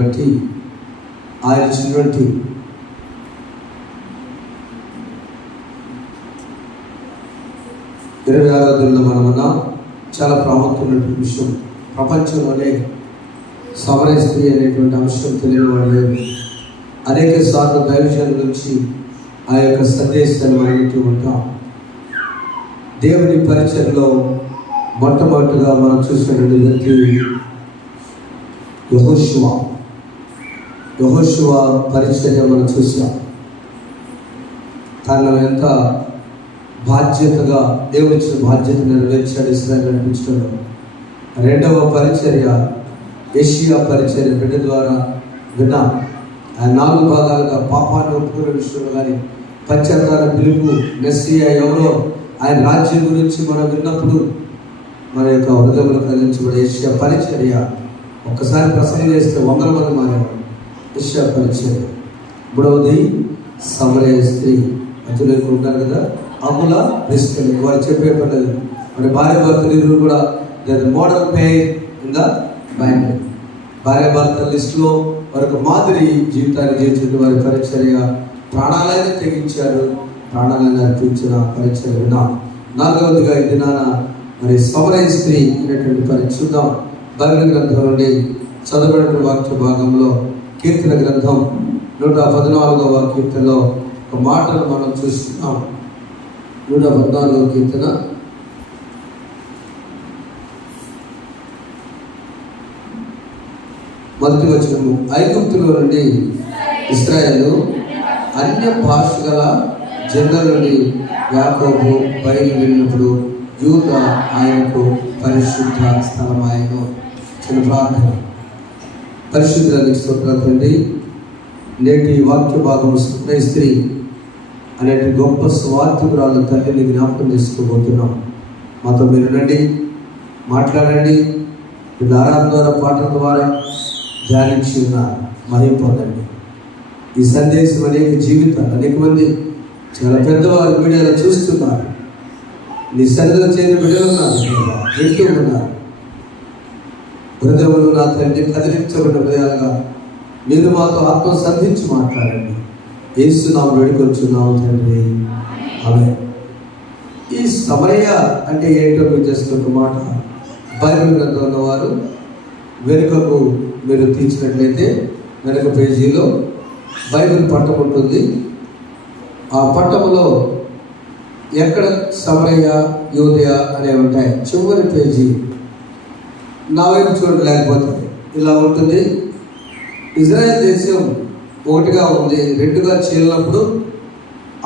బట్టి ఆయన ఇచ్చినటువంటి ఇరవై ఆరాధనలో మనం ఉన్నాం. చాలా ప్రాముఖ్యమైనటువంటి విషయం. ప్రపంచంలోనే సమరయ స్త్రీ అనేటువంటి అంశం తెలియని వాళ్ళు లేదు. అనేక సార్లు దైవజనుల నుంచి ఆ యొక్క సందేశాన్ని మనం వింటూ ఉంటాం. దేవుని పరిచయంలో మొట్టమొదటిగా మనం చూసినటువంటి వ్యక్తి యెహోషువ పరిచర్య మనం చూసాం. తను ఎంత బాధ్యతగా దేవుడు ఇచ్చిన బాధ్యత నెరవేర్చాడు ఇశ్రాయేలు నడిపించడంలో. రెండవ పరిచర్య యెషయా పరిచర్య బిడ్డ ద్వారా విన్నాం. ఆయన 4 భాగాలుగా పాపాన్ని ఒప్పుకునే విషయంలో కానీ, పశ్చాత్తాప పిలుపు, మెస్సియా ఎవరో, ఆయన రాజ్యం గురించి మనం విన్నప్పుడు మన యొక్క హృదయంలో కలిగించబడే యెషయా పరిచర్య. ఒక్కసారి ప్రసంగం చేస్తే 100 మంది మారారు. యెషయా పరిచర్య. మూడవది సమరయ స్త్రీ. మధ్యలో ఉంటారు కదా, అమ్ముల ప్రిస్కిల్లా. వారు చెప్పే పద్ధతి మరి భార్య భర్తలు ఇరువురు కూడా model pair in the Bible. భార్య భర్తల లిస్టులో వారికి మాదిరి జీవితాన్ని జీవించిన వారి పరిచర్య. ప్రాణాలైనా తెగించారు, ప్రాణాలైనా అర్పించిన పరిచర్య విన్నాం. 4వదిగా ఈ దినాన మరి సమరయ స్త్రీ అనేటువంటి పరిచయం చూద్దాం. బైబిల్ గ్రంథం నుండి చదవబడిన వాక్య భాగంలో కీర్తన గ్రంథం 114వ కీర్తనలో ఒక మాటను మనం చూస్తున్నాం. 114వ కీర్తన మొదటి వచనము. ఐగుప్తులో నుండి ఇశ్రాయేలు అన్య భాష గల జనుల నుండి యాకోబు బయలు వెళ్ళినప్పుడు యూదా ఆయనకు పరిశుద్ధ స్థలమాయను. చిన్న ప్రార్థన. పరిశుద్ధులకు స్తోత్రాలు తండ్రి. నేటి వాక్య భాగం సమరయ స్త్రీ అనేటి గొప్ప స్వార్థకురాలు తల్లిని జ్ఞాపకం చేసుకోబోతున్నాం. మాతో మీరు రండి, మాట్లాడండి. వీళ్ళ ఆరాధన ద్వారా, పాటల ద్వారా ధ్యానించి ఉన్నారు. మహిమ పొందండి. ఈ సందేశం అనేక జీవితాలు, అనేక మంది చాలా పెద్దవారు మీడియాలో చూస్తున్నారు. నీ సన్నిధిలో చేరిన బిడ్డలు ఉన్నారు, వింటూ ఉన్నారు. హృదయములు నా తండ్రి కదిలించబడిన హృదయాలుగా మీరు మాతో ఆత్మ సంధించి మాట్లాడండి. యేసు నామములో వేడుకొంచున్నాము తండ్రి, ఆమేన్. ఈ సమరయ అంటే ఏంటో మీరు జస్ట్ ఒక మాట. బైబిల్ గ్రంథంలో ఉన్నవారు వెనుకకు మీరు తీర్చినట్లయితే వెనుక పేజీలో బైబిల్ పట్టం ఉంటుంది. ఆ పట్టములో ఎక్కడ సమరయ, యూదయ అనేవి ఉంటాయి. చివరి పేజీ నా వైపు చూడండి, లేకపోతే ఇలా ఉంటుంది. ఇజ్రాయెల్ దేశం ఒకటిగా ఉంది, రెండుగా చీలినప్పుడు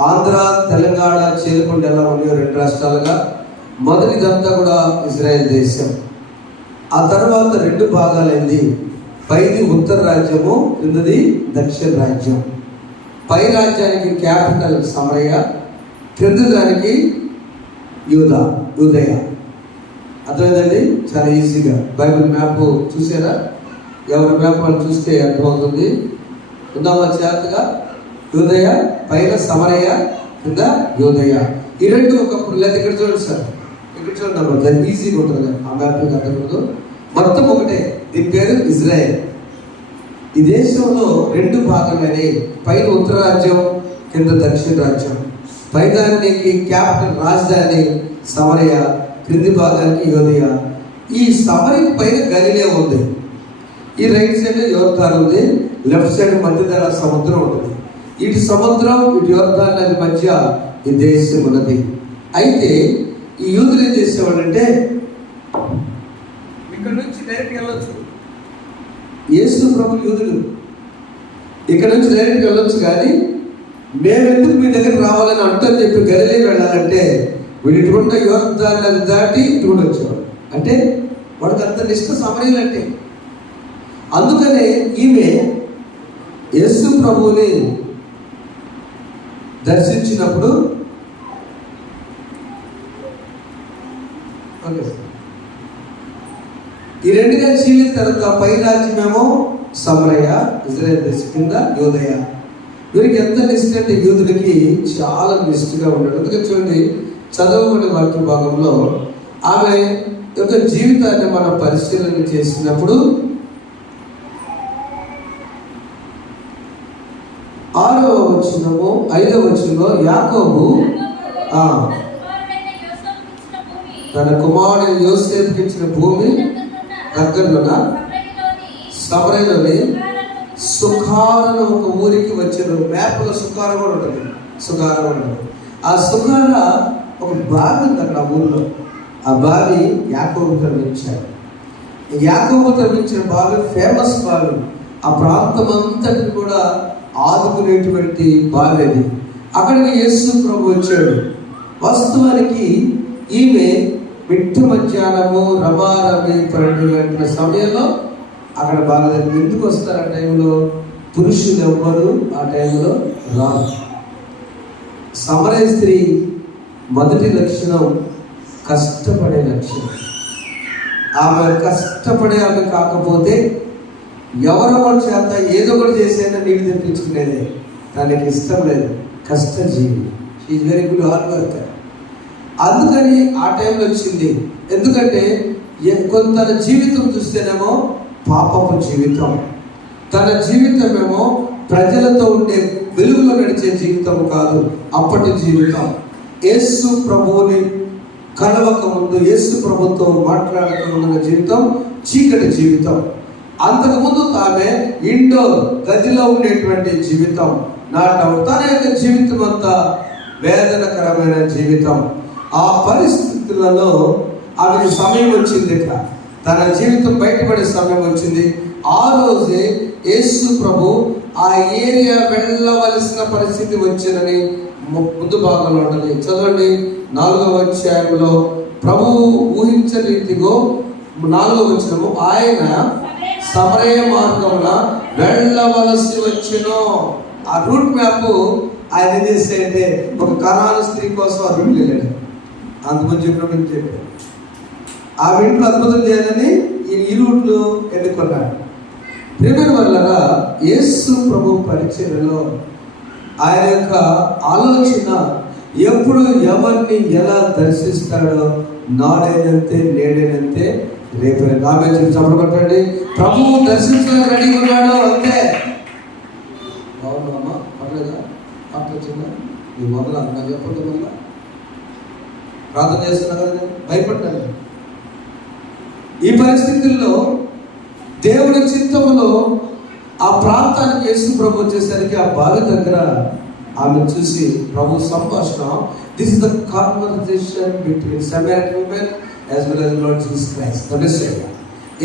ఆంధ్ర తెలంగాణ చీలకుండా ఎలా ఉన్నాయో 2 రాష్ట్రాలుగా, మొదటిదంతా కూడా ఇజ్రాయెల్ దేశం. ఆ తర్వాత 2 భాగాలైంది. పైది ఉత్తర రాజ్యము, కిందది దక్షిణ రాజ్యం. పై రాజ్యానికి క్యాపిటల్ సమరయ, కింద దానికి యూదయ. అర్థమైందండి? చాలా ఈజీగా బైబిల్ మ్యాప్ చూసారా? ఎవరి మ్యాప్ వాళ్ళు చూస్తే అర్థమవుతుంది. ఉందామా చేతగా? యూదయ పైన సమరయ, కింద యూదయ. ఈ 2 ఒకప్పుడు లేదా ఇక్కడ చూడండి సార్, ఇక్కడ చూడండి. దాన్ని ఈజీగా ఉంటుంది ఆ మ్యాప్ అర్థమవుతుంది. మొత్తం ఒకటే. దీని పేరు ఇజ్రాయెల్. ఈ దేశంలో 2 భాగాలనే, పైన ఉత్తర రాజ్యం, కింద దక్షిణ రాజ్యం. పైదానికి క్యాపిటల్ రాజధాని సమరయ, క్రింది భాగానికి యూదయ. ఈ సమరయ పైన గలిలే ఉంది. ఈ రైట్ సైడ్ యోర్దాను ఉంది, లెఫ్ట్ సైడ్ మధ్యధరా సముద్రం ఉంటుంది. ఇటు సముద్రం, ఇటు యోర్దాను నది మధ్య ఈ దేశం ఉన్నది. అయితే ఈ యూదులు ఏం చేసేవాళ్ళంటే ఇక్కడ నుంచి డైరెక్ట్గా వెళ్ళొచ్చు. యేసు ప్రభు యూదులు ఇక్కడ నుంచి డైరెక్ట్గా వెళ్ళొచ్చు, కానీ మేమెందుకు మీ దగ్గర రావాలని అంటని చెప్పి గలిలే వెళ్ళాలంటే వీడు ఇటువంటి యోర్దాను నది దాటి ఇటు వచ్చేవాడు. అంటే వాడికి అంత నిష్ఠ సమరయులు అంటే. అందుకనే ఈమె యేసు ప్రభువుని దర్శించినప్పుడు ఈ 2గా చీలిన తర్వాత పై రాజ్యమేమో సమరయ, ఇజ్రాయెల్ దేశం కింద యూదయ. వీరికి ఎంత నిష్ఠ అంటే యూదులకి చాలా నిష్ఠగా ఉంటాడు. అందుకని చూడండి, చదవబడిన వాక్య భాగంలో ఆమె యొక్క జీవితాన్ని మనం పరిశీలన చేసినప్పుడు 6వ వచనము 5వ వచనంలో యాకోబు తన కుమారుడు యోసేపుకి ఇచ్చిన భూమి దగ్గరలోన సమరయలోని సుఖారను ఒక ఊరికి వచ్చారు. మ్యాప్లో సుఖార కూడా ఉంటుంది, సుఖార ఉంటుంది. ఆ సుఖార ఒక బావి ఉంది అక్కడ ఆ ఊళ్ళో. ఆ బావి యాకోబు తవ్వించారు. యాకోబు తవ్వించిన బావి ఫేమస్ బావి. ఆ ప్రాంతం అంతటిని కూడా ఆదుకునేటువంటి బావి అది. అక్కడికి యేసు ప్రభు వచ్చాడు. వాస్తవానికి ఈమె మిట్ట మధ్యాహ్నము రమారమి 12 గంటల సమయంలో అక్కడ బాగా ఎందుకు వస్తారు? ఆ టైంలో పురుషులు ఎవ్వరు ఆ టైంలో రాదు. సమరయ స్త్రీ మొదటి లక్షణం కష్టపడే లక్షణం. ఆమె కష్టపడే ఆమె కాకపోతే ఎవరెవరి చేత ఏదో ఒకటి చేసేనా నీళ్ళు తెప్పించుకునేదే. దానికి ఇష్టం లేదు, కష్టజీవి. She very good hard worker. అందుకని ఆ టైంలో వచ్చింది. ఎందుకంటే కొంత జీవితం చూస్తేనేమో పాపపు జీవితం, తన జీవితం ఏమో ప్రజలతో ఉండే వెలుగులో నడిచే జీవితం కాదు, అప్పటి జీవితం. యేసు ప్రభువుని కలవక ముందు, యేసు ప్రభుతో మాట్లాడక ముందున్న జీవితం చీకటి జీవితం. అంతకుముందు ఆమె ఇండోర్ గదిలో ఉండేటువంటి జీవితం. తన యొక్క జీవితం అంతా వేదనకరమైన జీవితం. ఆ పరిస్థితులలో ఆమెకు సమయం వచ్చింది, తన జీవితం బయటపడే సమయం వచ్చింది. ఆ రోజే యేసు ప్రభు ఆ ఏరియా వెళ్ళవలసిన పరిస్థితి వచ్చిందని ముందు భాగంలో ఉన్నది. చదవండి 4వ అధ్యాయంలో ప్రభువు ఊహించని రీతిగో 4వ వచనము, ఆయన సమరయ మార్గంలో వెళ్ళవలసి వచ్చెను. ఆ రూట్ మ్యాప్ ఆయన ఏం చేస్తే ఒక కనాను స్త్రీ కోసం ఆ రూట్ వెళ్ళాడు. అంతమంది చెప్పాడు ఆ ఇంట్లో అద్భుతం చేయాలని ఈ రూట్లు ఎన్నుకున్నాడు. ప్రేమ వల్ల యేసు ప్రభు పరిచర్యలో ఆయన యొక్క ఆలోచన ఎప్పుడు ఎవరిని ఎలా దర్శిస్తాడో నాడైనంతే నేడైనంతే రేపైనా. ఆమె చెప్పు కొట్టండి, ప్రభువు దర్శించడానికి రెడీగా ఉన్నాడు అంతే. బాగున్నామా? పర్లేదా? పాట వచ్చిందా? నీ మొదల నాకు చెప్పండి. మొదల ప్రార్థన చేస్తున్నా కదా, నేను భయపడ్డాను. ఈ పరిస్థితుల్లో దేవుడి చిత్తములో ఆ ప్రాంతానికి యేసు ప్రభు వచ్చేసరికి ఆ బావి దగ్గర ఆమె చూసి ప్రభు సంభాషణ. This is the conversation between Samaritan women as well as Lord Jesus Christ the Messiah.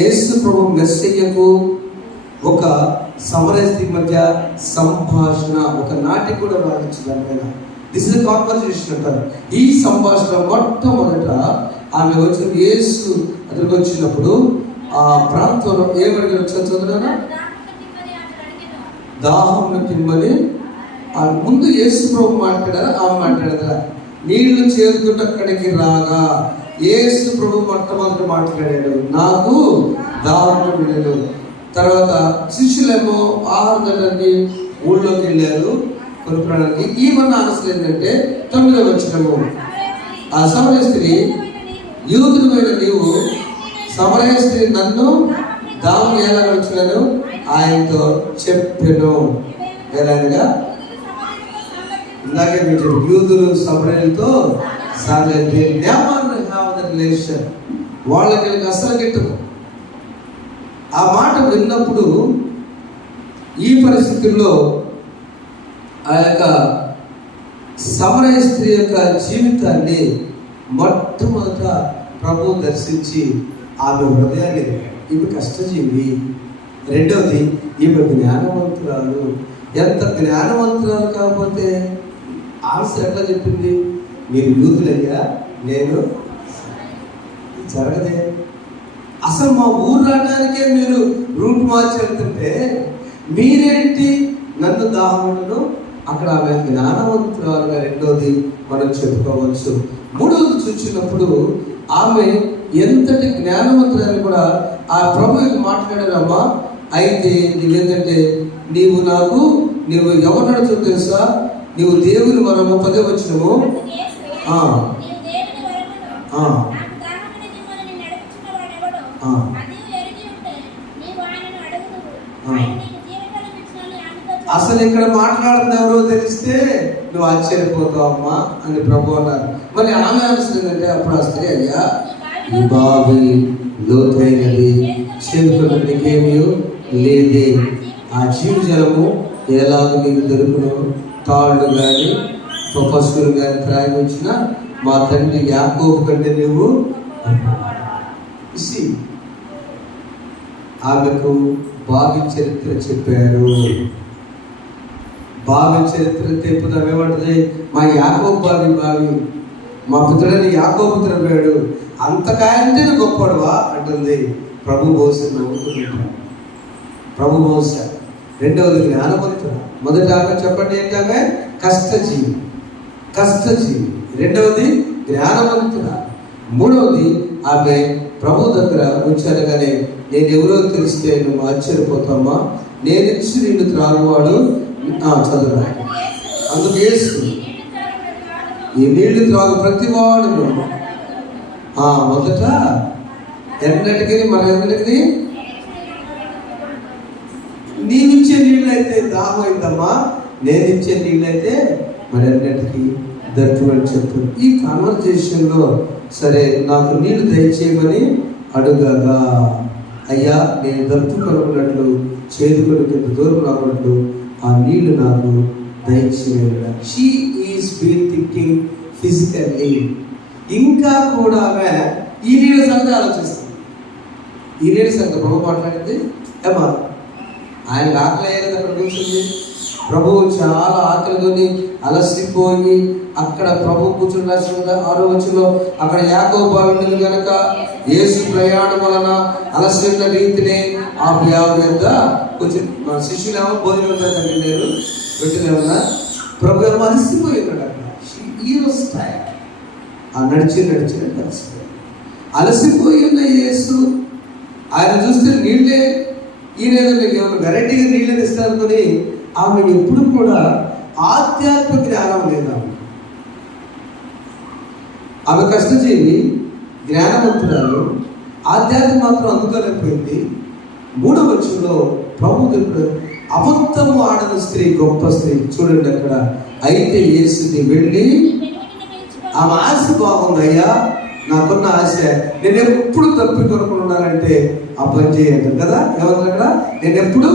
Yesu ప్రభు మెస్సయ్యకు ఒక సమరయ స్త్రీ మధ్య సంభాషణ, ఒక నాటి కూడా వాడించు దాని మీద. దిస్ ఇస్ ద కాన్వర్సేషన్ అంటారు. ఈ సంభాషణ మొట్టమొదట ఆమె వచ్చిన యేసు అతనికి వచ్చినప్పుడు ఆ ప్రాంతంలో ఏమడిగి వచ్చా చదువునా, దాహంను తిమ్మని. ఆ ముందు యేసు ప్రభు మాట్లాడారా, ఆమె మాట్లాడదా? నీళ్లు చేరుతుంటే అక్కడికి రాగా యేసు ప్రభు మొట్టమొదటి మాట్లాడాడు, నాకు దాహం లేదు. తర్వాత శిష్యులేమో ఆహారాన్ని ఊళ్ళోకి వెళ్ళారు కొనుక్కోవడానికి. ఈమెన్న ఆన్సర్ ఏంటంటే 9వ వచనము, ఆ సమరయ స్త్రీ, యూదుడైన నీవు సమరయ స్త్రీ నన్ను దాహం ఎలా వచ్చినాను ఆయనతో చెప్పెను. ఎలాగా ఇందాకే మీరు చెప్పారు, యూదులు సమరయులతో రిలేషన్ వాళ్ళకి అసలు గిట్టదు. ఆ మాట విన్నప్పుడు ఈ పరిస్థితుల్లో ఆ యొక్క సమరయ స్త్రీ యొక్క జీవితాన్ని మొట్టమొదట ప్రభు దర్శించి ఆమె హృదయాన్ని, ఈమె కష్టజీవి. రెండవది, ఈమె జ్ఞానవంతురాలు. ఎంత జ్ఞానవంతురాలు కాకపోతే ఆన్సర్ ఎట్లా చెప్పింది? మీరు యూదులయ్యా, నేను జరగదే. అసలు మా ఊరు రావడానికే మీరు రూట్ మార్చి వెళ్తుంటే మీరేంటి నన్ను దాహములను? అక్కడ ఆమె జ్ఞానవంతురాలుగా రెండోది మనం చెప్పుకోవచ్చు. మూడవది చూసినప్పుడు ఆమె ఎంతటి జ్ఞానవంతురాలు కూడా ఆ ప్రభువుకి మాట్లాడారమ్మా. అయితే నీవేంటంటే నీవు ఎవరు నడుచు తెలుసా? నీవు దేవుని వరము 10వ వచనము. అసలు ఇక్కడ మాట్లాడుతున్న ఎవరో తెలిస్తే నువ్వు ఆశ్చర్యపోతావు అమ్మా అని ప్రభు అన్నారు. మరి ఆమె ఆలోచించిందంటే అప్పుడు ఆ స్త్రీ, అయ్యా ఈ బావి లోతైనది, చేతులు నీకేమీ లేదే, ఆ జీవజలము ఎలాగ నీకు దొరుకును? తాళ్ళు కానీ పశువులు కానీ ప్రయాణించిన మా తండ్రి యాకోబు కంటే నువ్వు. ఆమెకు బావి చరిత్ర చెప్పారు. బావి చరిత్ర తెప్పుదాం ఏమంటది? మా యాకోబు బావి మా పుత్రుడని యాకోబు త్రవ్వాడు, అంతకంటే గొప్పడువా అంటుంది. ప్రభు బహుశా నవ్వుతుంటాడు. ప్రభు బహుశా. రెండవది జ్ఞానవంతుడు. మొదట ఆమె చెప్పండి ఏంటంటే కష్టజీవి. రెండవది జ్ఞానవంతుడు. మూడవది ఆమె ప్రభు దగ్గర వచ్చానగానే నేను ఎవరో తెలిస్తే నువ్వు ఆశ్చర్యపోతామా, నేను ఇచ్చి నిన్ను త్రాగువాడు చదువు. అందుకు యేసు ఈ నీళ్లు త్రాగు ప్రతివాడును మొదట ఎన్నటికి మన ఎన్నటికి నీవిచ్చే నీళ్ళు అయితే దాహమైందమ్మా, నేనిచ్చే నీళ్ళైతే మరెన్నటికి దట్టు అని చెప్పు. ఈ కాన్వర్జేషన్లో సరే నాకు నీళ్లు దయచేయమని అడుగగా, అయ్యా నేను దట్టు కొనుక్కున్నట్లు చేదుకొని దూరం రాకున్నట్లు ఆ నీళ్లు నాకు దయచేయడం. She is been thinking physically. ఇంకా కూడా ఆమె ఈ నీళ్ళ సంగతి ఆలోచిస్తుంది. ఈ నీళ్ళ సంగతి ప్రభు మాట్లాడింది ఏమా, ఆయన ఆకలి అయ్యారు కదా అక్కడ కూర్చుంది. ప్రభువు చాలా ఆకలితోని అలసిపోయి అక్కడ ప్రభు కూర్చుని రాసిన 6వ వచనంలో అక్కడ యాకోబు బావి కనుక యేసు ప్రయాణం వలన అలసిన రీతిని ఆ బావి వద్ద కొంచెం శిష్యులేమో భోజనం వెళ్ళారు. పెట్టినేమన్నా ప్రభు ఏమో అలసిపోయి ఉన్నాడు అక్కడ. నడిచి అలసిపోయి అలసిపోయి ఉన్న యేసు ఆయన చూస్తే నీళ్ళే, ఈయన వెరైటీగా నీళ్ళని ఇస్తారనుకొని ఆమె ఎప్పుడు కూడా ఆధ్యాత్మిక జ్ఞానం లేదు. ఆమె కష్టజీవి, జ్ఞానవంతురాలు, ఆధ్యాత్మిక మాత్రం అందుకోలేకపోయింది. 3వ వచనంలో ప్రభు ఇప్పుడు అబద్ధము ఆడని స్త్రీ, గొప్ప స్త్రీ చూడండి అక్కడ. అయితే యేసుని వెళ్ళి ఆమె ఆశ బాగుంది, అయ్యా నాకున్న ఆశ నేను ఎప్పుడు తప్పి కొనుక్కున్నానంటే ఆ పని చేయండి కదా. ఏమన్నా అక్కడ నేను ఎప్పుడు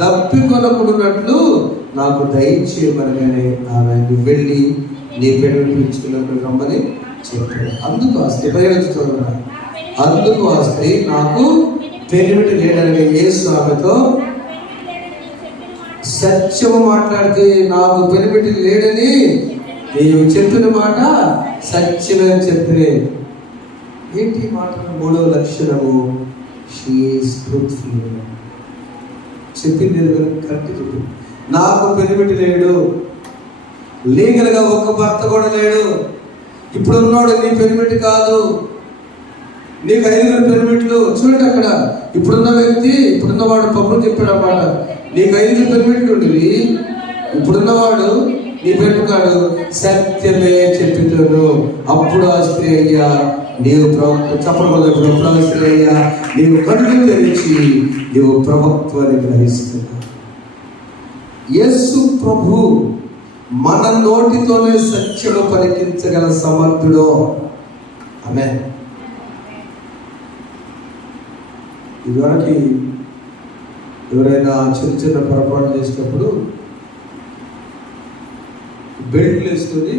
తప్పి కొనుక్కున్నట్లు నాకు దయచేయమనగానే ఆమె వెళ్ళి నీ పెళ్లి పిలుచుకున్నప్పుడు రమ్మని చెప్పాడు. అందుకు ఆ స్త్రీ ప్రయోజనం, అందుకు ఆ స్త్రీ నాకు పెనిమిటి లేడనగా యేసు ఆమెతో సత్యము మాట్లాడితే నాకు పెనిమిటి లేడని నీవు చెప్పిన మాట సత్యమే చెప్పినే. ఏంటి మాట? 3వ లక్షణము షీ ఈజ్ ట్రూత్ఫుల్. చెప్పింది కరెక్ట్ చెప్పింది. నాకు పెనిమిటి లేడు, లీగల్గా ఒక్క భర్త కూడా లేడు. ఇప్పుడు ఉన్నాడు నీ పెనిమిటి కాదు, నీకు 5 పెనిమిట్లు. చూడండి అక్కడ ఇప్పుడున్న వ్యక్తి, ఇప్పుడున్నవాడు పప్పులు చెప్పాడు అన్నమాట. నీకు 5 పెనిమిట్లు ఉండేవి, ఇప్పుడున్నవాడు నీ పెట్టుకాడు సత్యమే చెప్తున్నాను. అప్పుడు ఆ స్త్రీ, అయ్యా నీవు చెప్పకూడదు, అప్పుడు ఆ స్త్రీ, అయ్యా నీవు కళ్ళు తెరిచి నీవు ప్రభుత్వాన్ని గ్రహిస్తున్నావు. యేసు ప్రభు మన నోటితోనే సత్యము పలికించగల సమర్థుడు. ఆమేన్. ఇదివరకు ఎవరైనా చిన్న పొరపాటు చేసినప్పుడు బెల్ట్ వేసుకొని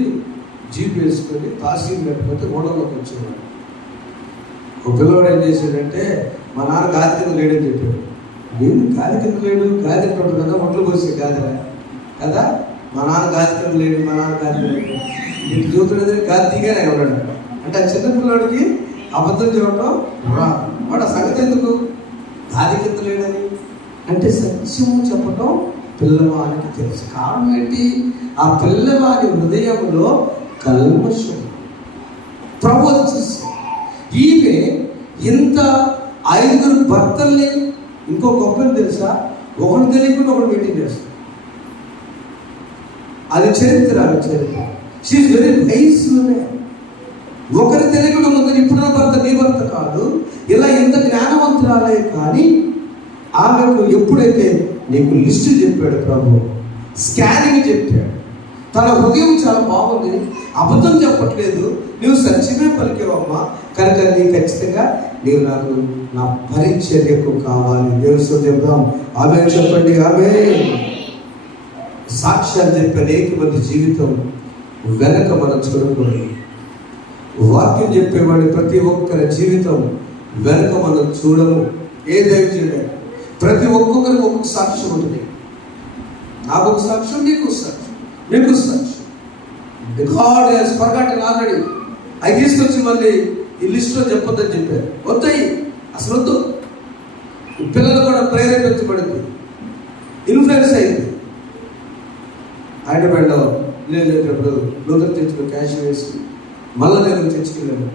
జీప్ వేసుకొని తాసీలు లేకపోతే ఓడలోకి వచ్చేవాడు. ఒక పిల్లవాడు ఏం చేశాడంటే, మా నాన్న గాది కింద లేడని చెప్పాడు. నేను గాది కింద లేడు, గాది ఉంటుంది కదా, ఒట్లు పోసే గాదిరా కదా, మా నాన్న గాది కింద లేడు, మా నాన్న గాది లేడు, నీకు చూతున్నది గాది దిగానే ఉన్నాడు. అంటే ఆ చిన్న పిల్లవాడికి అబద్ధం చెప్పడం రా. వాడు ఆ సంగతి ఎందుకు గాది కింద లేడని అంటే సత్యము చెప్పడం పిల్లవానికి తెలుసు. కారణం ఏంటి? ఆ పిల్లవాడి హృదయంలో కల్మషం. ప్రభు చూసి ఈమె ఇంత 5 భర్తల్ని, ఇంకో గొప్పని తెలుసా, ఒకటి తెలియకుండా ఒకటి మెయింటైన్ చేస్తాడు. అది చరిత్ర. She is very nice woman. ఒకరి తెలియకుండా ఉందని ఇప్పుడున్న భర్త నీ భర్త కాదు. ఇలా ఇంత జ్ఞానవంతురాలే కానీ ఆమెకు ఎప్పుడైతే నీకు లిస్టు చెప్పాడు ప్రభు, స్కానింగ్ చెప్పాడు. తన హృదయం చాలా బాగుంది, అబద్ధం చెప్పట్లేదు, నువ్వు సత్యమే పలికేవమ్మా, కనుక నీ ఖచ్చితంగా నీవు నాకు నా పరిచర్యకు కావాలి. దేవుడితో చెప్దాం ఆమె, చెప్పండి ఆమె. సాక్ష్యాలు చెప్పే అనేక మంది జీవితం వెనక మనం చూడకూడదు. వాక్యం చెప్పేవాడి ప్రతి ఒక్కరి జీవితం వెనక మనం చూడము. ఏ దైవజనుడు ప్రతి ఒక్కొక్కరికి ఒక్కొక్క సాక్ష్యం ఉంటుంది. నాకు ఒక సాక్ష్యం, నీకు సాక్ష్యం, మీకు సాక్ష్యం. God has forgotten already. అవి తీసుకొచ్చి మళ్ళీ ఈ లిస్టులో చెప్పొద్దని చెప్పారు. వద్దాయి, అసలు వద్దు. పిల్లలు కూడా ప్రేరేపించబడింది, ఇన్ఫ్లుయెన్స్ అయింది. హైదరాబాద్లో లేనప్పుడు నూతన చర్చిలో క్యాష్ వేసి మళ్ళీ నేను చర్చికెళ్ళాను.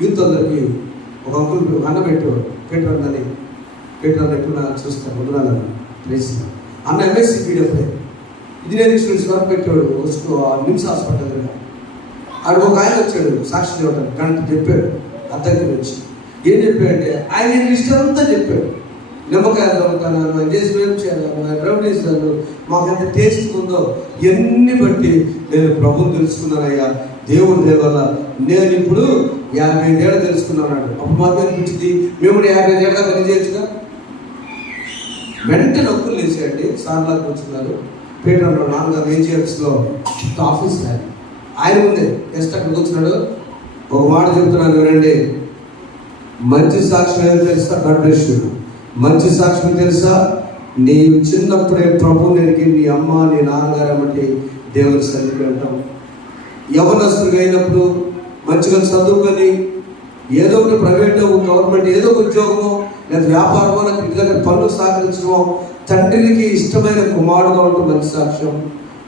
యూత్ అందరికీ ఒక అంకుల్ అన్న పెట్టేవాడు, పెట్టారని ఎప్పుడు నాకు చూస్తాను వదనాలని ప్లేస్లో. అన్న ఎంఎస్సీ పీడిఎఫ్ ఇంజనీరింగ్ స్టూడెంట్స్ వరకు పెట్టాడు నిమ్స్ హాస్పిటల్ దగ్గర. ఆడు ఒక ఆయన వచ్చాడు సాక్షి చెప్పాడు, గంట చెప్పాడు. అద్దరికి వచ్చి ఏం చెప్పాడంటే ఆయన ఇష్టం అంతా చెప్పాడు. నిమ్మకాయలు దొరుకుతాను, ఆయన చేసి వేపు చేయాలి, రౌండ్ చేస్తాను, మాకు ఎంత టేస్ట్ ఉందో ఇవన్నీ బట్టి నేను ప్రభుని తెలుసుకున్నానయ్యా. దేవుడి దేవల్ల నేను ఇప్పుడు 55 ఏళ్ళు తెలుసుకున్నాడు. అప్పుడు మాకు అనిపించింది మేము 55 ఏళ్ళ పని చేయొచ్చుగా. వెంటనే ఒక్కరు లేచాయండి, సార్లా కూర్చున్నారు. పీటర్ నాన్నగారు ఏజీఎఫ్స్లో ఆఫీస్ ఆయన ముందే జస్ట్ అక్కడ కూర్చున్నాడు. ఒక మాట చెప్తున్నాను వినండి. మంచి సాక్ష్యం ఏదో తెలుసా? గడ్డేశ్వరుడు మంచి సాక్ష్యం తెలుసా? నీ చిన్నప్పుడే ప్రభువుని ఎరిగి నీ అమ్మ నీ నాన్నగారు అమ్మటి దేవుని సన్నిధికి వెళ్తాం. యవనస్తుడిగా అయినప్పుడు మంచిగా చదువుకొని ఏదో ఒకటి ప్రైవేట్ గవర్నమెంట్ ఏదో ఒక ఉద్యోగమో లేదా వ్యాపారమో నాకు ఇంటి దగ్గర పనులు సహకరించడమో తండ్రికి ఇష్టమైన కుమారుడుగా ఉంటూ మంచి సాక్ష్యం.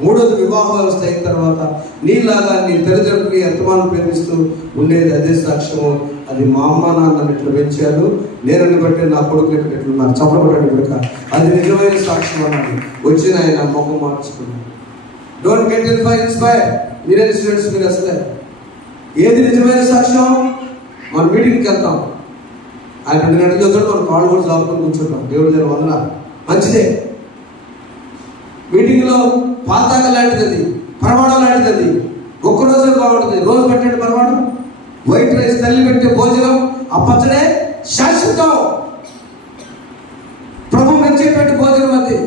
మూడోది వివాహ వ్యవస్థ అయిన తర్వాత నీలాగా నీ తల్లిదండ్రులు ఎంతమానం ప్రేమిస్తూ ఉండేది అదే సాక్ష్యము. అది మా అమ్మ నాన్న ఇట్లా పెంచారు, నేనని బట్టి నా కొడుకు ఎట్లా నాకు చప్పబడ్డాడు కనుక అది నిజమైన సాక్ష్యం అన్నాడు. వచ్చిన ఆయన మొహం మార్చుకున్నాడు. Don't get inspire. మీరే స్టూడెంట్స్, మీరు అసలే ఏది నిజమైన సాక్ష్యం? మనం మీటింగ్కి వెళ్తాం, ఆయన 2 గంటల చదువుతాడు, మనం కాళ్ళు కూడా చాపుకొని కూర్చుంటాం. దేవుడి దగ్గర వందనాలు, మంచిదే. మీటింగ్లో పాతాక లాంటిది, అది పరమాణం లాంటిది. అది ఒక్కరోజే బాగుంటుంది, రోజు పెట్టండి పరమాణం. వైట్ రైస్ తల్లి పెట్టే భోజనం, ఆ పచ్చడే శాశ్వతం. ప్రభు మెచ్చేటువంటి భోజనం అది.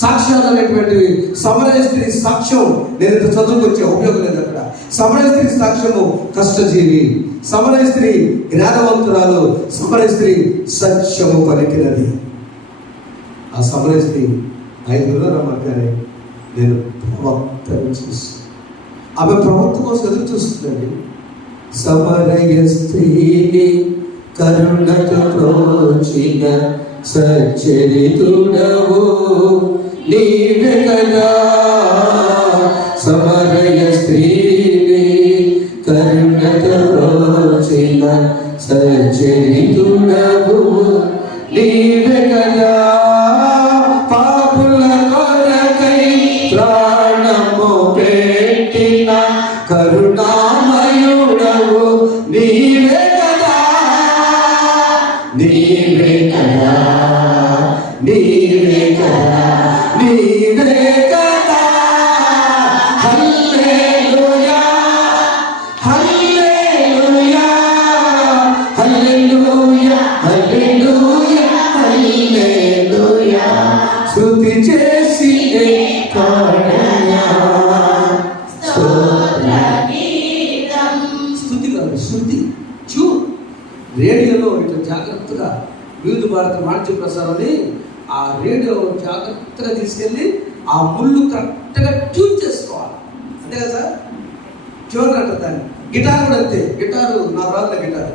సాక్ష్యాలు అనేటువంటివి సమరయ స్త్రీ సాక్ష్యం. నేను ఇంత చదువుకొచ్చే ఉపయోగం లేదు అక్కడ. సమరయ స్త్రీ సాక్ష్యము కష్టజీవి, సమరయ స్త్రీ జ్ఞానవంతురాలు, సమరయ స్త్రీ సత్యము పలికినది. ఆ సమరయ స్త్రీ 5 రమ్మగానే నేను ప్రవక్తను చూసి ఆమె ప్రవక్త కోసం ఎదురు చూస్తుందండి. సమరయ స్త్రీని కరుణతో ప్రోచిన సచ్చరితుడవు నీవే కదా. సమరయ స్త్రీని కరుణతో ప్రోచిన సచ్చరితుడవు నీవే కదా. పాపుల కొరకై ప్రాణము పెట్టిన కరుణామయుడవు నీవే కదా. నీవే కదా, నీవే కదా, నీవే కదా. హల్లెలూయా, హల్లెలూయా, హల్లెలూయా, హల్లెలూయా, హల్లెలూయా. స్తుతి చేసి స్తుతి కాదు, శృతి. రేడియోలో ఇట్లా జాగ్రత్తగా వివిధ భారత వాణిజ్య ప్రసారాన్ని ఆ రేడియో జాగ్రత్తగా తీసుకెళ్ళి ఆ ముళ్ళు కరెక్ట్గా ట్యూన్ చేసుకోవాలి. అంతే కదా సార్? ట్యూన్ అంటారు దాన్ని. గిటార్ కూడా అంతే. గిటారు నా రాత్రి గిటార్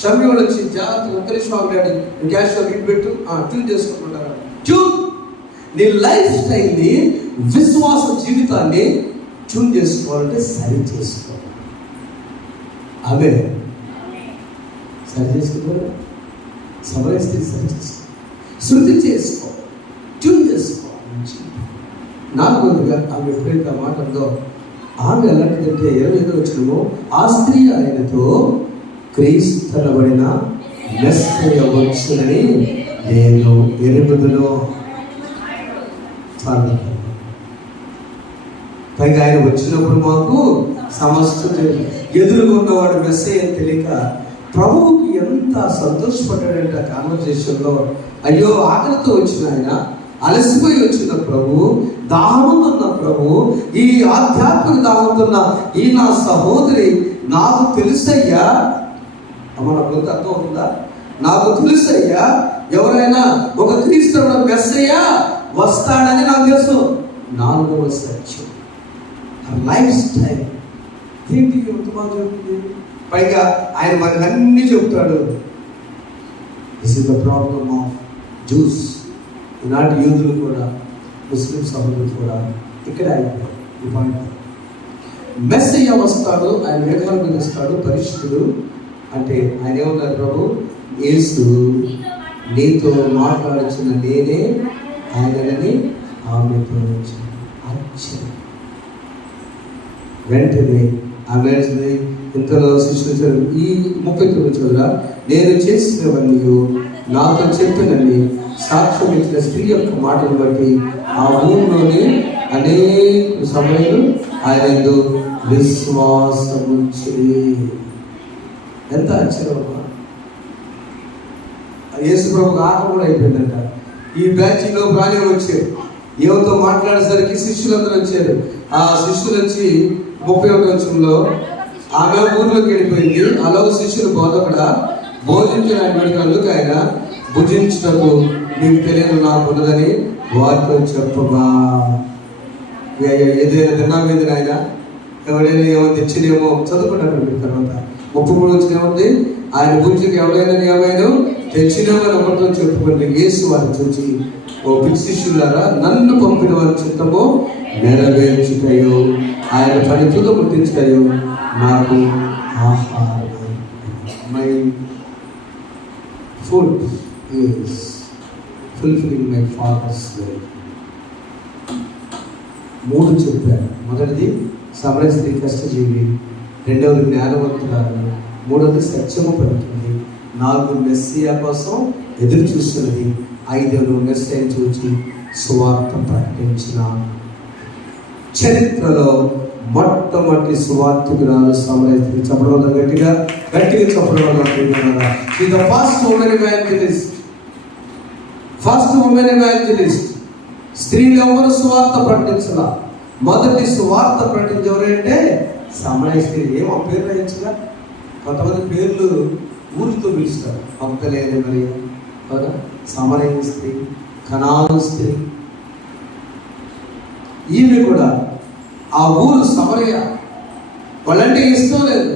షమ్మి వాళ్ళు వచ్చి జాగ్రత్తగా ఒక్కరిస్వామి డాడీ గ్యాస్లో గిట్ పెట్టు ట్యూన్ చేసుకుంటుంటారు. ట్యూన్. నీ లైఫ్ స్టైల్ని, విశ్వాస జీవితాన్ని ట్యూన్ చేసుకోవాలంటే సరి చేసుకోవాలి. అవే సరి చేసుకుంటారు. సమరస్తి సరి చేసుకో, శృతి చేసుకో, ట్యూన్ చేసుకో. నాలుగోదిగా ఆమె ఎప్పుడైతే మాట ఉందో ఆమె ఎలాంటిదంటే 25వ వచనము, ఆ స్త్రీ ఆయనతో క్రీస్తనబడిన మెస్సయ్య వచ్చునని నేను ఎరుగుదును. చాలా పైగా ఆయన వచ్చినప్పుడు మాకు సమస్త ఎదురుగా ఉన్నవాడు మెస్సయ్య తెలియక ప్రభువుకి ఎంత సంతోషపడ్డాడంటే ఆ కాన్వర్జేషన్లో. అయ్యో, ఆకలితో వచ్చిన ఆయన, అలసిపోయి వచ్చిన ప్రభు, దాహముతున్న ప్రభు, ఈ ఆధ్యాత్మిక దాహముతున్న ఈ నా సహోదరి నాకు తెలుసయ్యా. మన అర్థం ఉందా? నాకు తెలుసయ్యా, ఎవరైనా ఒక క్రీస్తువుల మెస్సయ్య వస్తాడని నాకు తెలుసు. 4వ సత్యం లైఫ్ స్టైల్ ఏంటి చెప్తుంది. పైగా ఆయన మనకు అన్నీ చెప్తాడు. This is the problem of juice. ఈనాటి యూదులు కూడా, ముస్లిం సహోదరులు కూడా ఇక్కడ అయిపోయారు. ఈ పాయింట్ మెస్సయ్య వస్తాడు, ఆయన మేఘాల మీద వస్తాడు. పరిశుద్ధుడు అంటే ఆయన ఏమన్నారు? ప్రభు యేసు నీతో మాట్లాడుచున్న నేనే ఆయనని ఆమెతో ఆశ్చర్యం. వెంటనే ఆమె ఇంతలో శిష్యులు ఈ 39 చదువురా, నేను చేసినవన్నీ నాతో చెప్పినని సాక్ష్యం ఇచ్చిన స్త్రీ యొక్క మాటను బట్టి ఆ ఊరిలోని అనేక సమయాలు ఆయన విశ్వాసముంచి. ఎంత ఆశ్చర్యమా! యేసు ప్రభుకు ఆట కూడా అయిపోయిందంట. ఈ బ్యాచ్లో ప్రాణులు వచ్చారు. ఏవతో మాట్లాడేసరికి శిష్యులందరూ వచ్చారు. ఆ శిష్యులు వచ్చి 31వ వచనంలో ఆమె ఊర్లోకి వెళ్ళిపోయింది. అలాగ శిష్యులు బోధకుడా భోజించిన అందుకు ఆయన భుజించుటకు మీకు తెలియదు నాకు ఉన్నదని వారితో చెప్పగా, ఏదైనా తిన్నా మీద ఆయన ఎవడైనా ఏమో తెచ్చినేమో చదువుకుంటాడు. తర్వాత 33 వచ్చిన ఏముంది? ఆయన భుజికి ఎవడైనా ఏమైనా తెచ్చినామని ఒకరితో చెప్పుకుంటే యేసు వారిని చూసి, ఓ పిచ్చి శిష్యులారా, నన్ను పంపిన వారి చిత్తము నెరవేర్చుటయో ఆయన పనితో గుర్తించుటయో నాకు ఆహారం. My food is fulfilling my father's will. 3 చెప్పారు. మొదటిది సమరయ స్త్రీ కష్టజీవి, 2వది జ్ఞానవంతురాలు, 3వది సత్యము పలుకుతుంది, 4 మెస్సియా కోసం ఎదురు చూస్తున్నది, 5 మెస్సియా చూచి సువార్త ప్రకటించిన. చరిత్రలో మొట్టమొదటి సువార్తికురాలు సమరయ స్త్రీ. చెప్పడం గట్టిగా చెప్పడం. ఇది first women evangelist. First women evangelist. స్త్రీలు ఎవరు సువార్త ప్రకటించాల? మొదటి సువార్త ప్రకటించే ఎవరంటే సమరయ స్త్రీ. ఏమో పేరు రాయించగా, కొంతమంది పేర్లు ఊరితో పిలుస్తారు. భక్తలేని మరి కదా, సమరయ స్త్రీ, కనాను స్త్రీ. ఈమె కూడా ఆ ఊరు సమరయ, వాళ్ళంటే ఇష్టం లేదు.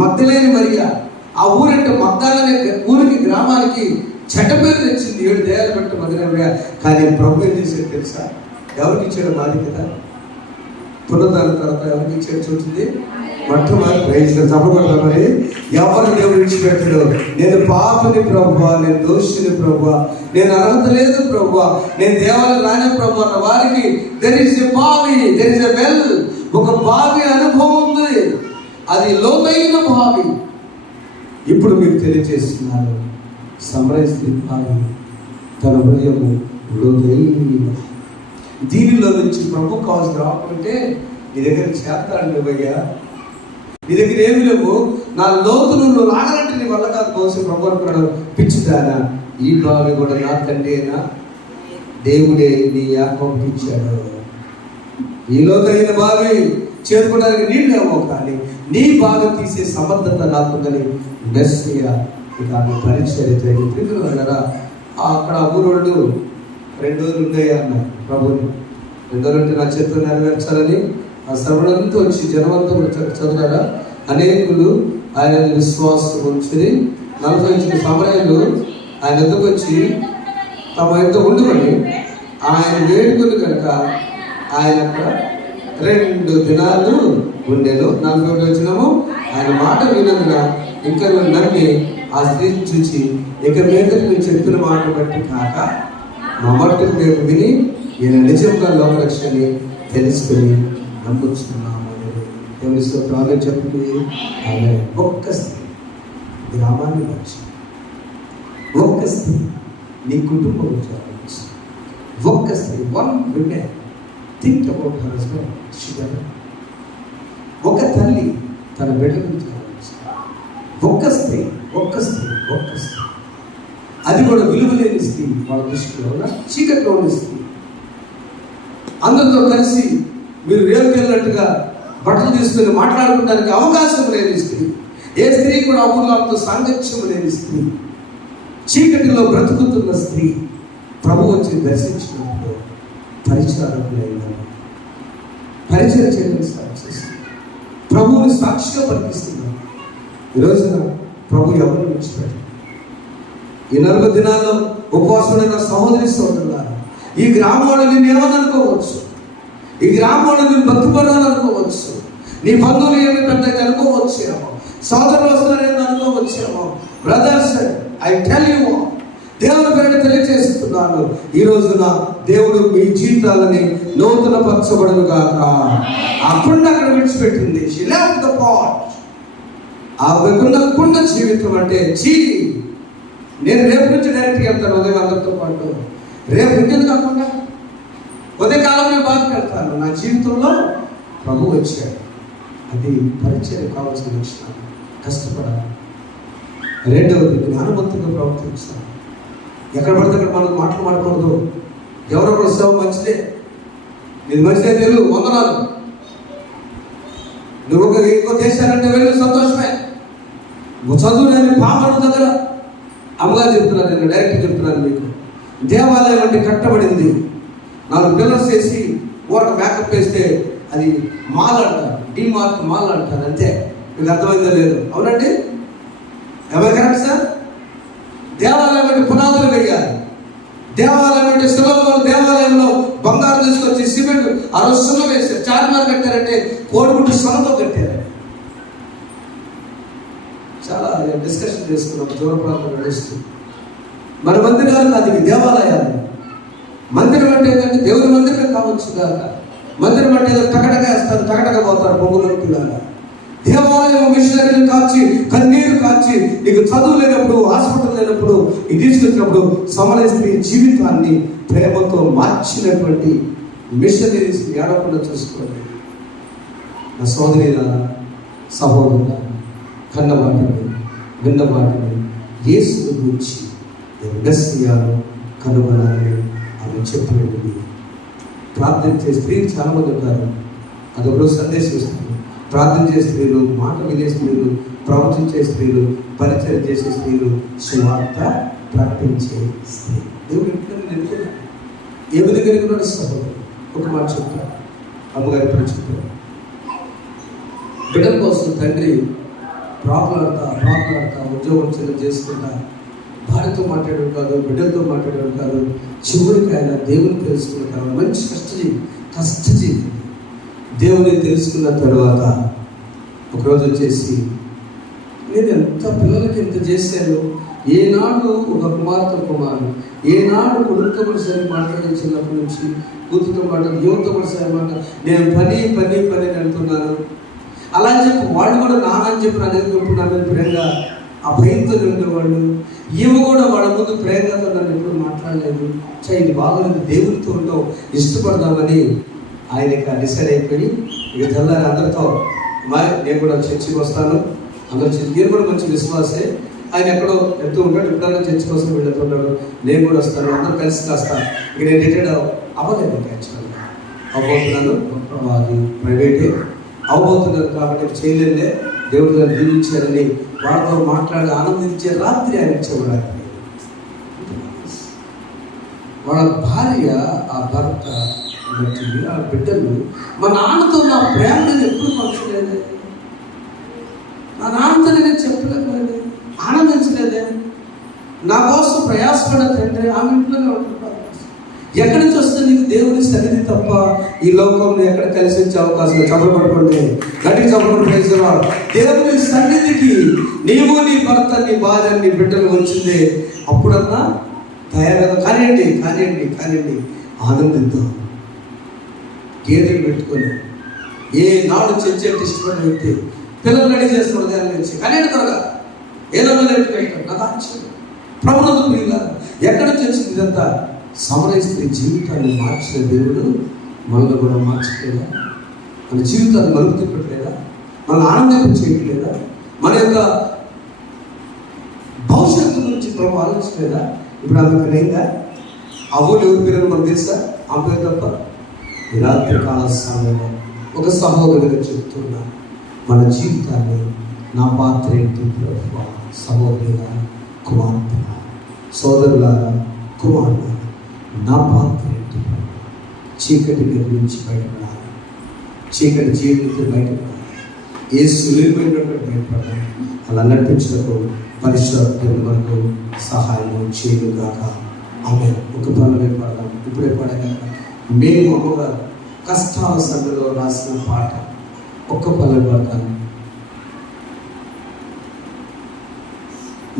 మగ్ధలేని మరియా ఆ ఊరంటే మగ్దాలనే ఊరికి గ్రామానికి చెడ్డ పేరు తెచ్చింది. 7 దయాలు పెట్ట మగ్ధలేని. కానీ ప్రభు ఏం చేసేది తెలుసా? ఎవరికి ఇచ్చాడు బాధ్యత? పునరుద్ధాన తర్వాత ఎవరికి ఇచ్చాడు చూస్తుంది? మొట్టమొదటి ప్రైజ్ తప్పకుండా. మరి ఎవరు దేవుడు విడిచిపెట్టడు? నేను పాపని ప్రభువా, నేను దోషిని ప్రభువా, నేను అర్హత లేదు ప్రభువా, నేను దేవాలయం రాని ప్రభు అన్న వారికి దెర్ ఇస్ ఎ బావి, దెర్ ఇస్ ఎ వెల్. ఒక బావి అనుభవం ఉంది, అది లోతైన బావి. ఇప్పుడు మీకు తెలియజేస్తున్నారు, సమరయ స్త్రీ బావి తన హృదయము లోతైన. దీనిలో నుంచి ప్రభు కావాల్సిన రాకుంటే నీ దగ్గర చేస్తాడు భయ్యా, నీ దగ్గర ఏమి లేవు, నా లోతును నువ్వు లాగాలంటే నీ వల్ల కాదు. బహుశా ప్రభు అనుకున్నాడు, పిచ్చిదానా, ఈ బావి కూడా నా తండ్రి అయినా దేవుడే నీ యాకోబుకి ఇచ్చాడు. ఈ లోతైన బావి చేరుకోవడానికి నీళ్ళేమో, కానీ నీ బావి తీసే సమర్థత నాకుందని మెస్సియా ఇక ఆమె పరిచర్య జరిగింది. అక్కడ ఊరోళ్ళు 2 రోజులు ఉన్నాయా అన్నారు ప్రభుని. 2 రోజులు నా చేతులు నెరవేర్చాలని ఆ శ్రవణంతో వచ్చి జనవంతం చదువుతారా అనేకులు ఆయన విశ్వాసం ఉంచి 40 సమరయులు ఆయన ఎదుకు వచ్చి తమ ఎంత ఉండుకొని ఆయన వేడుకలు కనుక ఆయన 2 దినాలు ఉండేను. 41 వచ్చినాము. ఆయన మాట వినందున ఇంకా నమ్మి ఆ స్త్రీని చూసి, ఇక మీద మీరు చెప్పిన మాట బట్టి కాక మా మట్టుకు మేము విని ఈయన నిజంగా లోకరక్షణని తెలుసుకుని నమ్ముతున్నాము. దేవుని స్తోత్రాలు చెప్పి ఆమె ఒక్క స్త్రీ గ్రామాన్ని వచ్చి, ఒక్క స్త్రీ నీ కుటుంబం గురించి ఆలోచించు. ఒక్క స్త్రీ, one women think about her husband. ఒక తల్లి తన బిడ్డ గురించి ఆలోచించాలి. ఒక్క స్త్రీ అది కూడా విలువ లేని స్త్రీ, వాళ్ళ దృష్టిలో చీకట్లో ఉన్న స్త్రీ. అందరితో కలిసి మీరు రేపుకి వెళ్ళినట్టుగా బట్టలు తీసుకుని మాట్లాడుకోవడానికి అవకాశం లేని స్త్రీ, ఏ స్త్రీ కూడా అమూల్యాలతో సాంగత్యం లేని స్త్రీ, చీకటిలో బ్రతుకుతున్న స్త్రీ ప్రభు వచ్చి దర్శించినప్పుడు పరిచయం చేయడం స్టార్ట్ చేస్తుంది. ప్రభువుని సాక్షిగా పలికిస్తున్నాను. ఈరోజున ప్రభు ఎవరిని విడిచిపెట్టారు. ఈ 40 దినాల్లో ఉపవాసమైన సహోదరి సోదరులారా, ఈ గ్రామంలో నేను ఏమని అనుకోవచ్చు, ఈ గ్రామంలో నేను భక్తిపడాలని అనుకోవచ్చు, నీ బంధువులు ఏమి పెద్దగా అనుకోవచ్చేమో, సోదరులు వస్తున్నారని అనుకోవచ్చేమో. బ్రదర్స్, ఐ టెల్ యూ, దేవుని పేరు తెలియజేస్తున్నాను, ఈ రోజున దేవుడు మీ జీవితాలని నూతన పరచబడును గాక. ఆ కుండ అక్కడ విడిచిపెట్టింది. She left the pot. ఆ కుండ జీవితం అంటే నేను రేపు నుంచి డైరెక్ట్గా వెళ్తాను ఉదయం అందరితో పాటు. రేపు ఇంకెందుకు కాకుండా ఉదయకాలం నేను బాగా వెళ్తాను. నా జీవితంలో ప్రభు వచ్చాడు. అది పరిచయం కావాల్సిన లక్షణం. కష్టపడాలి. రెండవది, జ్ఞానవంతంగా ప్రవర్తించాలి. ఎక్కడ పడితే అక్కడ మనం మాట్లాడకూడదు. ఎవరొకరు సేవ మంచిదే, ఇది మంచిదే, తెలుగు వందనాలు. నువ్వు ఇంకో దేశాలంటే వెళ్ళి సంతోషమే. చదువు లేని పామరుల దగ్గర అమ్మగారు చెప్తున్నాను, నేను డైరెక్ట్ చెప్తున్నాను మీకు. దేవాలయం అంటే కట్టబడింది. 4 పిల్లర్స్ వేసి ఒక మేకప్ వేస్తే అది మాల్ అంటారు, డిమార్ట్ మాల్ అంటారు, అంతే. మీకు అర్థమైందో లేదు? అవునండి, ఎవరు కరెక్ట్ సార్? దేవాలయం అంటే పునాదులు వేయాలి. దేవాలయం అంటే సులభంలో దేవాలయంలో బంగారు తీసుకొచ్చి సిమెంట్ ఆ రోజు సున్న వేశారు. చార్మినార్ కట్టారంటే కోడిగుడ్డు సొనతో కట్టారు. చాలా డిస్కషన్ చేసుకున్నాం దూర ప్రాంతం నడుస్తూ. మన మందిరాలు అది దేవాలయాలు. మందిరం అంటే ఏంటంటే దేవుని మందిరమే కావచ్చు కాక. మందిరం అంటే ఏదో టకటకేస్తారు, టకటకపోతారు పొంగుమనిలాగా. దేవాలయం మిషనరీలు కాచి, కన్నీరు కాచి, నీకు చదువు లేనప్పుడు, హాస్పిటల్ లేనప్పుడు, ఇది తీసుకొచ్చినప్పుడు సమరయ స్త్రీ జీవితాన్ని ప్రేమతో మార్చినటువంటి మిషనరీస్ ఏడకుండా చూసుకోండి. నా సోదరి సహోదరుల కన్నవాటిని విన్నవాటిని యేసుని గురించి మెస్సియాను కనుగొనాలని ఆమె చెప్పినది. ప్రార్థన చేసే స్త్రీలు చాలామంది ఉంటారు. అదొకరు సందేశం ఇస్తుంది. ప్రార్థన చేసే స్త్రీలు, మాట వినే స్త్రీలు, ప్రవచించే స్త్రీలు, పరిచయం చేసే స్త్రీలు, సువార్త ప్రకటించే స్త్రీలు. దేవుడు ఎప్పుడు ఏ విధంగా ఉన్నాడు సహోదరు? ఒక మాట చెప్తారు, అమ్మగారి చెప్పారు. బిడ్డల కోసం తండ్రి ప్రాకులాడతా ఉద్యోగం చేసుకుంటా, భార్యతో మాట్లాడడం కాదు, బిడ్డలతో మాట్లాడడం కాదు, చివరికి ఆయన దేవుని తెలుసుకుంటారు. మంచి కష్టజీవి. దేవుని తెలుసుకున్న తర్వాత ఒకరోజు వచ్చేసి, నేను ఎంత పిల్లలకి ఎంత చేశాను, ఏనాడు ఒక కుమారుడు, ఏనాడు కొడుకుతో కూడా సరి మాట్లాడే చిన్నప్పటి నుంచి, కూతురుతో మాట్లాడు, యువతతో కూడా సరి మాట్లాడు, నేను పని వెళ్తున్నాను అలా అని చెప్పి వాళ్ళు కూడా నానని చెప్పి నన్ను చెప్పుకున్నాను ప్రేమగా ఆ భయంతో ఉండేవాళ్ళు. ఈమె కూడా వాళ్ళ ముందు ప్రేమతో నన్ను ఎప్పుడు మాట్లాడలేదు. ఇది బాగోలేదు, దేవుడితో ఉండవు, ఇష్టపడదామని ఆయన డిసైడ్ అయిపోయి ఇక తెల్లారి అందరితో నేను కూడా చర్చికి వస్తాను, అందరూ చర్చి, నేను కూడా మంచి విశ్వాసే. ఆయన ఎక్కడో వెళ్తూ ఉంటాడు, ఎప్పుడైనా చర్చి కోసం వెళ్తున్నాడు, నేను కూడా వస్తాను, అందరూ కలిసి కాస్తాను. ఇక నేను రిటైర్డ్ అవ్వలేదు, యాక్చువల్గా అవ్వబోతున్నాను, అది ప్రైవేటే అవ్వబోతున్నారు కాబట్టి చేయలేదే. దేవుడు గారు దీవించారని వాళ్ళతో మాట్లాడి ఆనందించే రాత్రి ఆయన ఇచ్చేవాడు. వాళ్ళ భార్య, ఆ భర్త, ఆ బిడ్డలు, మా నాన్నతో నా ప్రేమ నేను ఎప్పుడు పంచలేదే, నా నాన్నతో నేను చెప్పలేదే, ఆనందించలేదే, నా కోసం ప్రయాసపడ తండ్రి ఆమె ఇంట్లోనే ఉంటున్నారు. ఎక్కడి నుంచి వస్తే నీకు దేవుని సన్నిధి తప్ప ఈ లోకంలో ఎక్కడ కలిసి వచ్చే అవకాశం? చదవబడుకోండి, గట్టిగా చదవబడి. దేవుని సన్నిధికి నీవు, నీ భర్త, నీ భార్య, నీ బిడ్డలు వచ్చిందే అప్పుడన్నా తయారుగా కానివ్వండి, ఆనందిద్దాం. గేదెలు పెట్టుకొని ఏ నాడు చర్చ ఇష్టపడిన వ్యక్తి పిల్లలు రెడీ చేస్తున్న ఉదయాన్ని నుంచి కానీ త్వరగా ఏదో పెట్టుకుంటారు. నాకు ఆశ్చర్యం. ప్రభుత్వ ప్రియుల ఎక్కడి నుంచి వచ్చింది ఇదంతా? సమరయ స్త్రీ జీవితాన్ని మార్చిన దేవుడు మనల్ని కూడా మార్చట్లేదా? మన జీవితాన్ని మలుపు తిప్పట్లేదా? మనల్ని ఆనందింప చేయట్లేదా? మన యొక్క భవిష్యత్తు నుంచి ప్రభు ఆలోచించలేదా? ఇప్పుడు ఆమెకు అయిందా? అవ్వలు ఎవరి పేరు మనకు తెలుసా? ఆ పేరు తప్ప. ఈ రాత్రి కాల సమయంలో ఒక సహోదరుగా చెప్తున్నా, మన జీవితాన్ని నా పాత్ర ఏంటి ప్రభు? సహోదరుగా, కుమార్తె, సోదరులారా, కుమారులారా, నా పాత్ర ఏంటి? చీకటి నుంచి బయటపడాలి, చీకటి జీవితం బయటపడాలి, ఏ సులువైనటువంటి బయటపడాలి. అలా నడిపించడానికి పరిశుద్ధాత్మ మనకు సహాయం చేయగాక. ఆమె ఒక పనులు పాడదాం. ఇప్పుడే పాడగా మేము అమ్మగారు కష్టాల సంఘలో రాసిన పాట ఒక్క పనులు పాడతాను.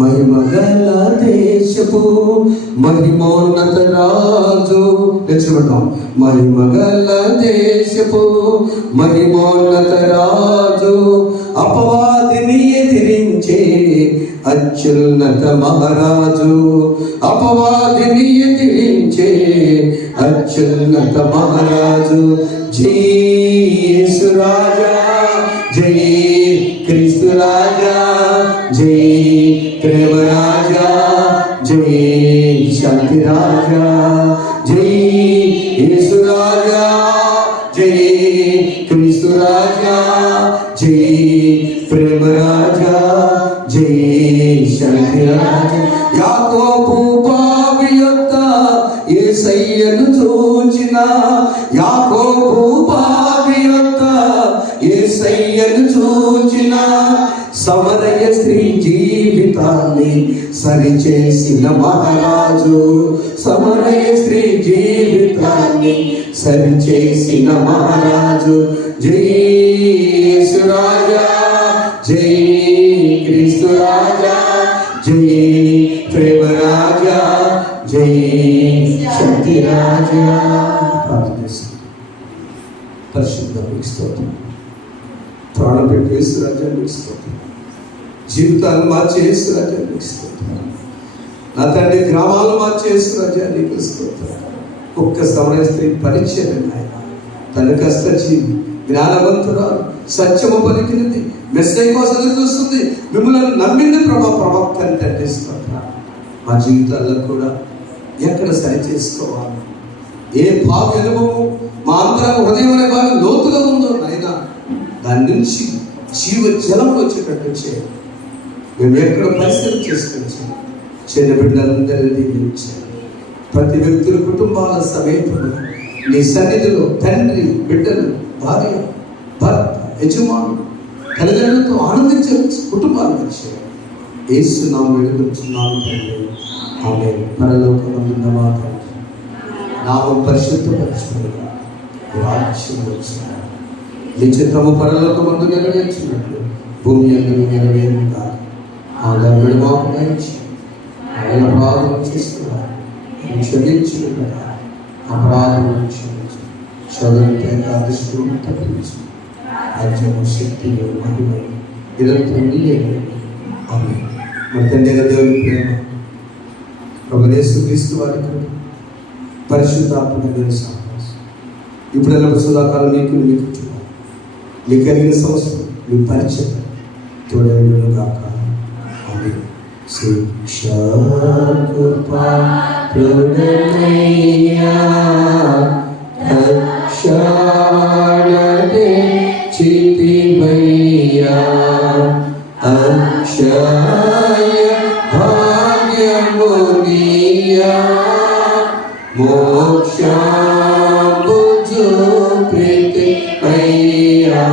మహిమగల దేశపు మహిమోన్నత రాజు, తెచ్చుకుంటాం. మహిమగల దేశపు మహిమోన్నత రాజు, అపవాదిని ఎదిరించే అత్యున్నత మహారాజు, అపవాదిని ఎదిరించే అత్యున్నత మహారాజు. జై యేసు రాజా, జై క్రీస్తు రాజా, జై ప్రేమ రాజా, జై శాంతి రాజా, జై యేసు రాజా, జై క్రీస్తు రాజా, జై ప్రేమ రాజా, జై శాంతి రాజా. యాకోబు పాపి యొద్ద యేసయ్యను చూచిన, యాకోబు పాపి యొద్ద యేసయ్యను చూచిన, సమరయ స్త్రీ జీవితాన్ని సరిచేసిన మహారాజు, సమరయ స్త్రీ జీవితాన్ని సరిచేసిన మహారాజు. జై యేసు రాజా, జై క్రీస్తు రాజా, జై ప్రేమ రాజా, జై శక్తి రాజా. పరిశుద్ధ స్తోత్రం. ప్రాణం పెట్టి యేసు రాజ్యానికి స్తోత్రం. జీవితాలు మార్చే యేసు రాజ్యానికి స్తోత్రం. నా తండ్రి గ్రామాలు మార్చే యేసు రాజ్యానికి స్తోత్రం. ఒక్క సమరయ స్త్రీ పరిచయం ఆయన, తన కష్టజీవి, జ్ఞానవంతురాలు, సత్యము పలికినది, మెస్సయ్య కోసం చూస్తుంది, మిమ్మల్ని నమ్మింది ప్రవక్త అని తండ్రి స్తోత్రం. మా జీవితాల్లో కూడా ఎక్కడ సరి చేసుకోవాలి, ఏ భావ అనుభవం మా అంతరం హృదయం అనే భాగం లోతుగా ఉందో నాయనా, దాని నుంచి జీవ జలం వచ్చేటట్టు చేయాలి. మేము ఎక్కడ పరిస్థితి చేసుకొచ్చి చిన్న బిడ్డలందరినీ దీవించాలి. ప్రతి వ్యక్తుల కుటుంబాల సమేతంగా నీ సన్నిధిలో తండ్రి, బిడ్డలు, భార్య, భర్త, యజమానులు, తల్లిదండ్రులతో ఆనందించే కుటుంబాలు వచ్చాయి. యేసు నామములో వేడుకొనుచున్నాము తండ్రి, ఆమేన్. పరలోకమందున్న మా తండ్రి, నామం పరిశుద్ధపరచుకొనుగా, రాజ్యం వచ్చును, నీ చిత్తము పరలోకమందు నెరవేర్చినట్లు భూమి యందు నెరవేరుగా. ఆదరణ మాకు దయచేయండి. అపరాధం చేస్తున్నారు క్షమించిన కదా, అపరాధం క్షమించు, చదువుతే దృష్టిని తప్పించు, రాజ్యము, శక్తిని, మహిమ నిరంతరం నీవే. ఆమేన్. మన తండ్రి దేవుని ప్రేమ, ప్రభువైన యేసుక్రీస్తు వారి కృప, పరిశుద్ధాత్మ దేవుని సహవాసం ఇప్పుడెల్ల సదాకాలం నీకు, నీ కుటుంబం, నీ కలిగిన సంస్థ, నీ పరిచయం తోడేడును గాక. ఆమేన్. శిక్షా కృపా తోడనయ్యా, రక్షణదే చితివయ్యా, అక్షయ భాగ్యము నీయా, మోక్షము చూపితి అయ్యా,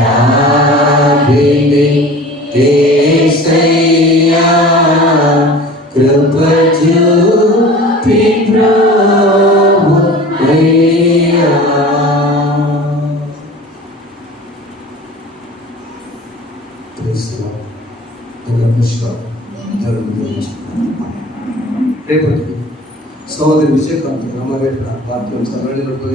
అపరాధిని యేసయ్యా, కృప చూపి ప్రభు అయ్యా. రేపటికి సోదరి విజయకాంత్ రామారెడ్డి పార్టీ వెళ్ళినప్పుడు